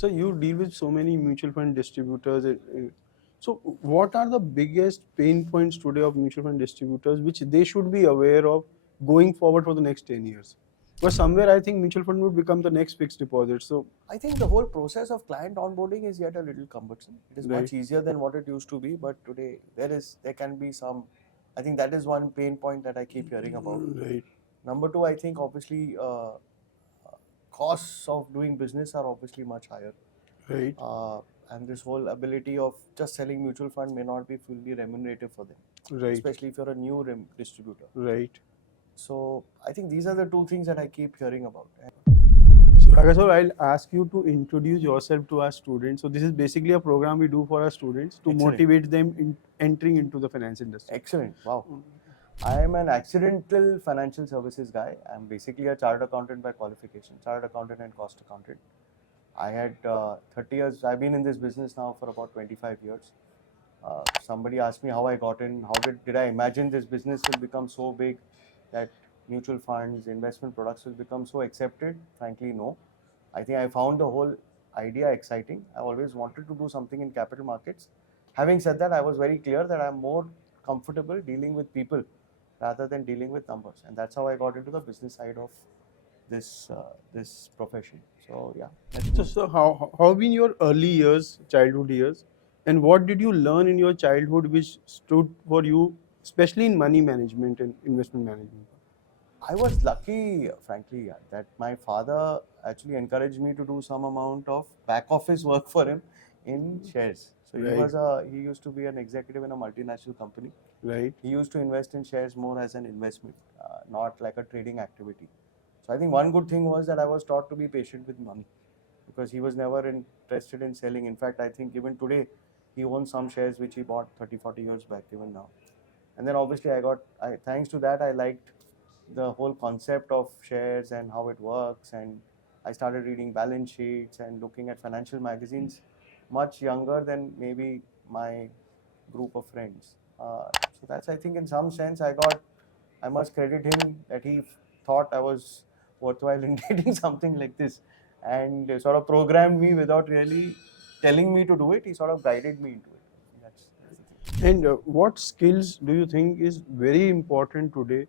So you deal with so many mutual fund distributors. So what are the biggest pain points today of mutual fund distributors which they should be aware of going forward for the next 10 years? Because somewhere I think mutual fund would become the next fixed deposit. So I think the whole process of client onboarding is yet a little cumbersome. It is Right. much easier than what it used to be, but today there can be some. I think that is one pain point that I keep hearing about. Right. Number two, I think obviously costs of doing business are obviously much higher. Right. And this whole ability of just selling mutual fund may not be fully remunerative for them, Right. especially if you're a new distributor. Right. So I think these are the two things that I keep hearing about. So, Raghav sir, I'll ask you to introduce yourself to our students. So this is basically a program we do for our students to Excellent. motivate them in entering into the finance industry. Excellent. Wow. I am an accidental financial services guy. I'm basically a chartered accountant by qualification, chartered accountant and cost accountant. I had 30 years, I've been in this business now for about 25 years. Somebody asked me how I got in, did I imagine this business will become so big that mutual funds, investment products will become so accepted? Frankly, no. I think I found the whole idea exciting. I always wanted to do something in capital markets. Having said that, I was very clear that I'm more comfortable dealing with people rather than dealing with numbers, and that's how I got into the business side of this profession. So yeah. So how have been your early years, childhood years, and what did you learn in your childhood which stood for you, especially in money management and investment management? I was lucky, frankly, yeah, that my father actually encouraged me to do some amount of back office work for him in shares. So Right. he used to be an executive in a multinational company. Right. He used to invest in shares more as an investment, not like a trading activity. So I think one good thing was that I was taught to be patient with money, because he was never interested in selling. In fact, I think even today he owns some shares which he bought 30, 40 years back, even now. And then obviously thanks to that, I liked the whole concept of shares and how it works. And I started reading balance sheets and looking at financial magazines much younger than maybe my group of friends. So that's, I think, in some sense, I must credit him that he thought I was worthwhile in getting something like this, and sort of programmed me without really telling me to do it. He sort of guided me into it. That's the thing. And what skills do you think is very important today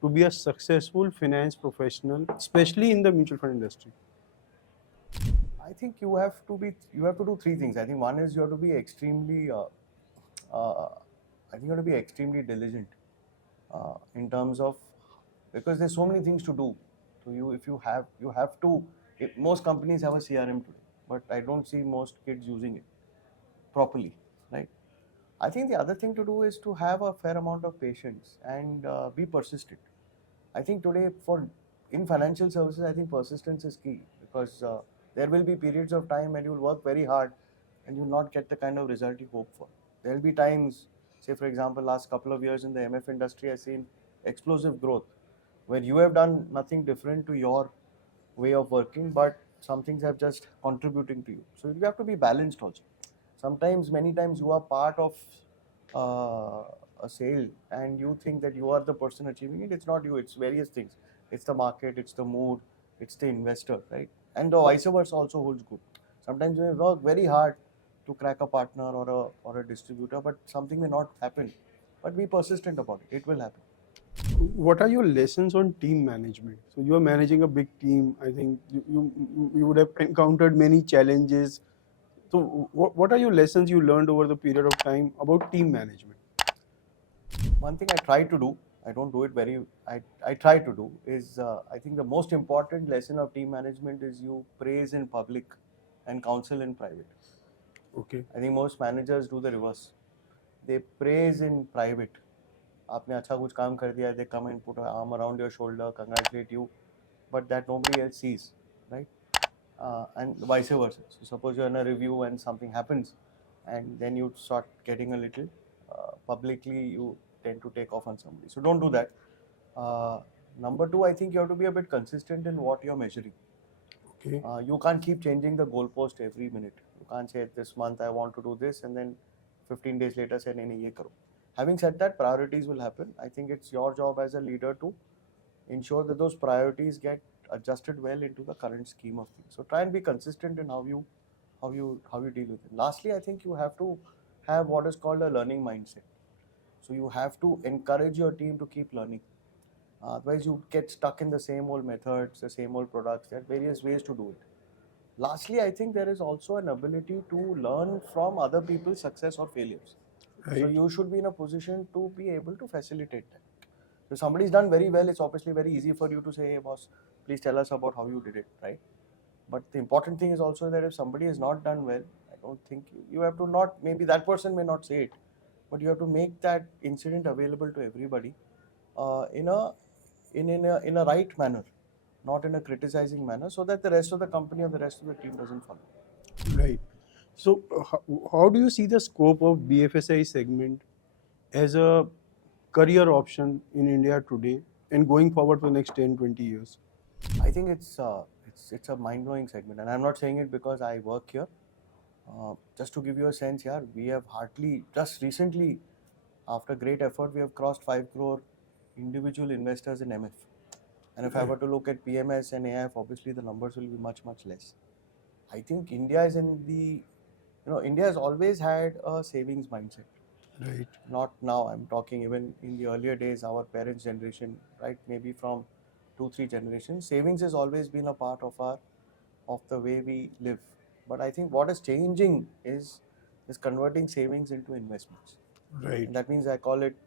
to be a successful finance professional, especially in the mutual fund industry? I think you have to do three things. I think one is you have to be extremely I think you have to be extremely diligent in terms of, because there's so many things to do. So you have to. Most companies have a CRM today, but I don't see most kids using it properly, right? I think the other thing to do is to have a fair amount of patience and be persistent. I think today in financial services, I think persistence is key, because there will be periods of time when you'll work very hard and you'll not get the kind of result you hope for. There will be times, say for example, last couple of years in the MF industry, I've seen explosive growth where you have done nothing different to your way of working, but some things have just contributing to you. So you have to be balanced also. Sometimes, many times, you are part of a sale and you think that you are the person achieving it. It's not you, it's various things. It's the market, it's the mood, it's the investor, right? And the vice versa also holds good. Sometimes you may work very hard to crack a partner or a distributor, but something may not happen. But be persistent about it. It will happen. What are your lessons on team management? So you are managing a big team. I think you would have encountered many challenges. So what are your lessons you learned over the period of time about team management? One thing I try to do, I don't do it very, I try to do is, I think the most important lesson of team management is you praise in public and counsel in private. Okay. I think most managers do the reverse. They praise in private. आपने अच्छा कुछ काम कर दिया, they come and put an arm around your shoulder, congratulate you, but that nobody else sees, right? And vice versa. So suppose you're in a review and something happens, and then you start getting a little publicly, you tend to take off on somebody. So don't do that. Number two, I think you have to be a bit consistent in what you're measuring. Okay. You can't keep changing the goalpost every minute. You can't say this month I want to do this and then 15 days later say nahi ye karo. Having said that, priorities will happen. I think it's your job as a leader to ensure that those priorities get adjusted well into the current scheme of things. So try and be consistent in how you how you deal with it. Lastly, I think you have to have what is called a learning mindset. So you have to encourage your team to keep learning. Otherwise, you get stuck in the same old methods, the same old products. There are various ways to do it. Lastly, I think there is also an ability to learn from other people's success or failures. So Right. you should be in a position to be able to facilitate that. So if somebody's done very well, it's obviously very easy for you to say, hey boss, please tell us about how you did it, right? But the important thing is also that if somebody has not done well, I don't think you have to not, maybe that person may not say it, but you have to make that incident available to everybody in a right manner, not in a criticizing manner, so that the rest of the company or the rest of the team doesn't follow. Right. So, how do you see the scope of BFSI segment as a career option in India today and going forward for the next 10, 20 years? I think it's a mind blowing segment, and I'm not saying it because I work here. Just to give you a sense, yeah, we have hardly just recently, after great effort, we have crossed 5 crore individual investors in MF. And if I were to look at PMS and AIF, obviously the numbers will be much, much less. I think India is in the, India has always had a savings mindset. Right. Not now, I'm talking even in the earlier days, our parents' generation, right? Maybe from 2, 3 generations. Savings has always been a part of the way we live. But I think what is changing is converting savings into investments. Right. And that means I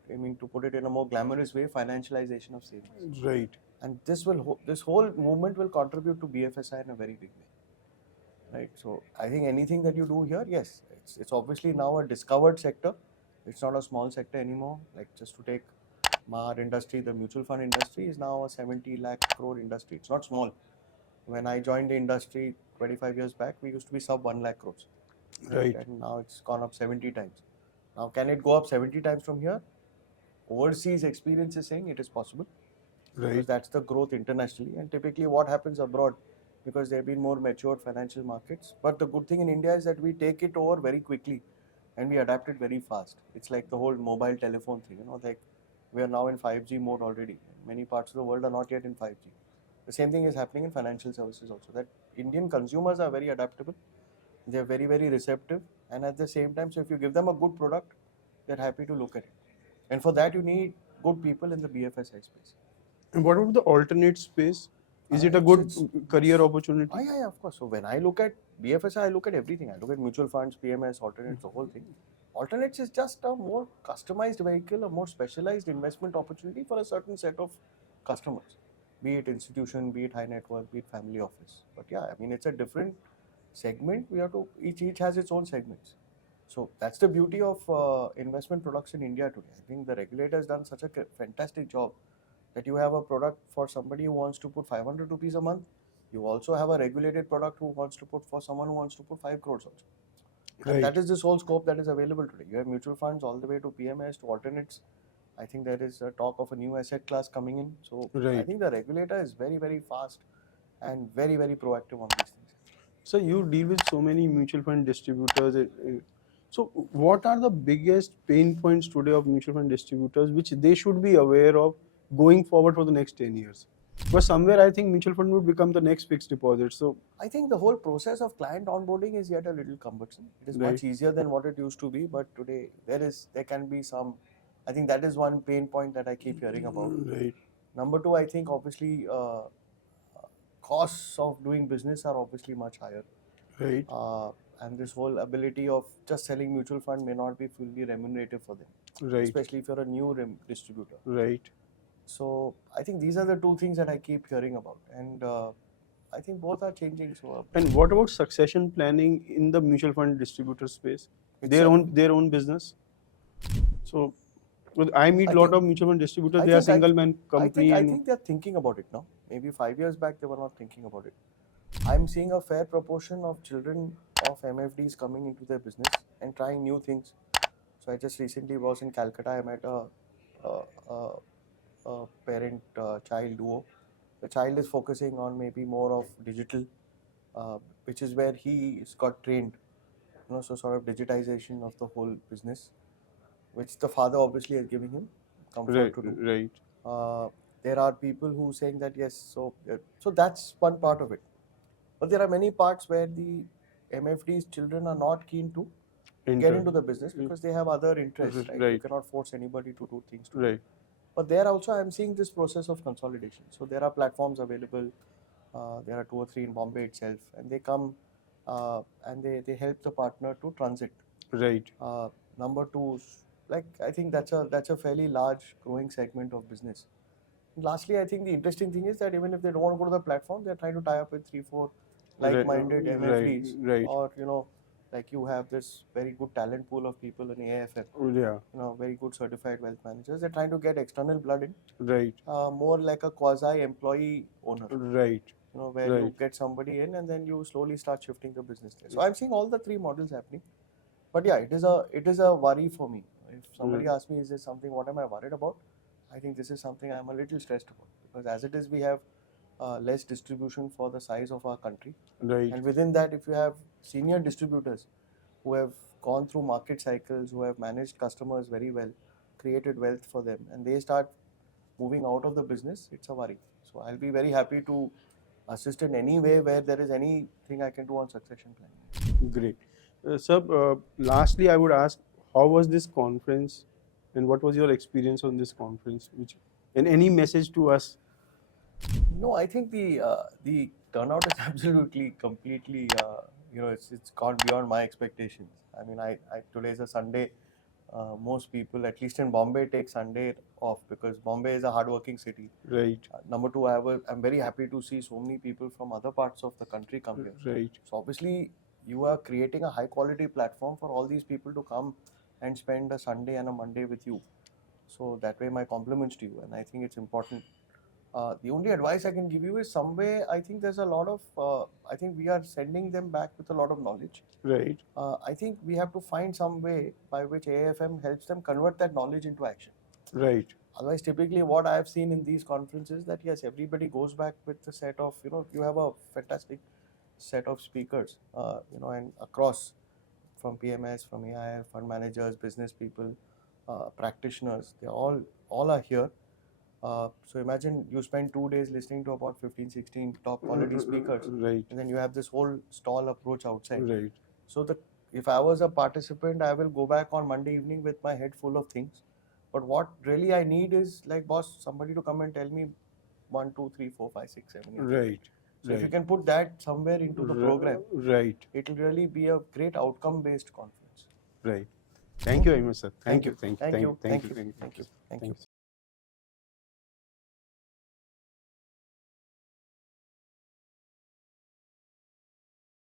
mean, to put it in a more glamorous way, financialization of savings. Right. And this whole movement will contribute to BFSI in a very big way, right? So I think anything that you do here, yes, it's obviously now a discovered sector. It's not a small sector anymore. Like, just to take our industry, the mutual fund industry is now a 70 lakh crore industry. It's not small. When I joined the industry 25 years back, we used to be sub 1 lakh crores, Right. and now it's gone up 70 times. Now, can it go up 70 times from here? Overseas experience is saying it is possible, because Right. that's the growth internationally. And typically, what happens abroad, because there have been more matured financial markets. But the good thing in India is that we take it over very quickly and we adapt it very fast. It's like the whole mobile telephone thing, like we are now in 5G mode already. Many parts of the world are not yet in 5G. The same thing is happening in financial services also, that Indian consumers are very adaptable, they're very, very receptive, and at the same time, so if you give them a good product, they're happy to look at it. And for that, you need good people in the BFSI space. And what about the alternate space? Is it a It's good it's career it's opportunity? yeah, of course. So when I look at BFSI, I look at everything. I look at mutual funds, PMS, alternates, the whole thing. Alternates is just a more customized vehicle, a more specialized investment opportunity for a certain set of customers, be it institution, be it high net worth, be it family office. But yeah, I mean, it's a different segment. We have to each has its own segments. So that's the beauty of investment products in India today. I think the regulator has done such a fantastic job that you have a product for somebody who wants to put 500 rupees a month. You also have a regulated product who wants to put for someone who wants to put 5 crores also. And Right. that is this whole scope that is available today. You have mutual funds all the way to PMS to alternates. I think there is a talk of a new asset class coming in. So I Right. think the regulator is very, very fast and very, very proactive on these things. So you deal with so many mutual fund distributors. So what are the biggest pain points today of mutual fund distributors which they should be aware of going forward for the next 10 years? Because somewhere I think mutual fund would become the next fixed deposit. So I think the whole process of client onboarding is yet a little cumbersome. It is right. much easier than what it used to be, but today there can be some. I think that is one pain point that I keep hearing about. Right. Number two, I think obviously costs of doing business are obviously much higher, Right. and this whole ability of just selling mutual fund may not be fully remunerative for them, Right. especially if you're a new distributor. Right. So I think these are the two things that I keep hearing about, and I think both are changing. So And what about succession planning in the mutual fund distributor space? It's Their own business. So I meet I lot think- of mutual fund distributors. I They are think I- single man company I and think they're thinking about it now. Maybe 5 years back they were not thinking about it. I'm seeing a fair proportion of children of MFDs coming into their business and trying new things. So I just recently was in Calcutta. I met a parent-child duo. The child is focusing on maybe more of digital, which is where he's got trained. So sort of digitization of the whole business, which the father obviously is giving him comfort right. to do. Right. There are people who saying that yes, so that's one part of it. But there are many parts where the MFD's children are not keen to get Enter. into the business because they have other interests, right? You Right. cannot force anybody to do things to do. Right. But there also, I'm seeing this process of consolidation. So there are platforms available. There are 2 or 3 in Bombay itself, and they come and they help the partner to transit. Right. Number two, like I think that's a fairly large growing segment of business. And lastly, I think the interesting thing is that even if they don't want to go to the platform, they're trying to tie up with 3, 4 like-minded MFDs, Right. or like you have this very good talent pool of people in AAFM, Yeah. very good certified wealth managers. They're trying to get external blood in, Right. more like a quasi-employee owner, Right. where Right. you get somebody in and then you slowly start shifting the business there. So I'm seeing all the 3 models happening. But yeah, it is a worry for me. If somebody asks me, is this something, what am I worried about? I think this is something I'm a little stressed about, because as it is, we have less distribution for the size of our country. Right. And within that, if you have senior distributors who have gone through market cycles, who have managed customers very well, created wealth for them, and they start moving out of the business, it's a worry. So I'll be very happy to assist in any way where there is anything I can do on succession planning. Great. Sir, lastly, I would ask, how was this conference, and what was your experience on this conference? And any message to us? No, I think the turnout is absolutely completely it's gone beyond my expectations. I mean, I today is a Sunday. Most people, at least in Bombay, take Sunday off because Bombay is a hardworking city. Right. Number two, I'm very happy to see so many people from other parts of the country come here. Right. So obviously, you are creating a high quality platform for all these people to come and spend a Sunday and a Monday with you. So that way, my compliments to you, and I think it's important. The only advice I can give you is some way, I think there's a lot of, I think we are sending them back with a lot of knowledge. Right. I think we have to find some way by which AAFM helps them convert that knowledge into action. Right. Otherwise, typically what I have seen in these conferences that yes, everybody goes back with a set of, you have a fantastic set of speakers, and across from PMS, from AIF, fund managers, business people, practitioners, they all are here. So imagine you spend 2 days listening to about 15, 16 top quality speakers, Right. and then you have this whole stall approach outside. Right. So if I was a participant, I will go back on Monday evening with my head full of things. But what really I need is, like, boss, somebody to come and tell me 1, 2, 3, 4, 5, 6, 7, 8. Right. So if you can put that somewhere into the program, right, it will really be a great outcome-based conference. right. Thank you very much, sir. Thank you. Thank you. Thank you. Thank you. Thank you. Thank you. Thank you.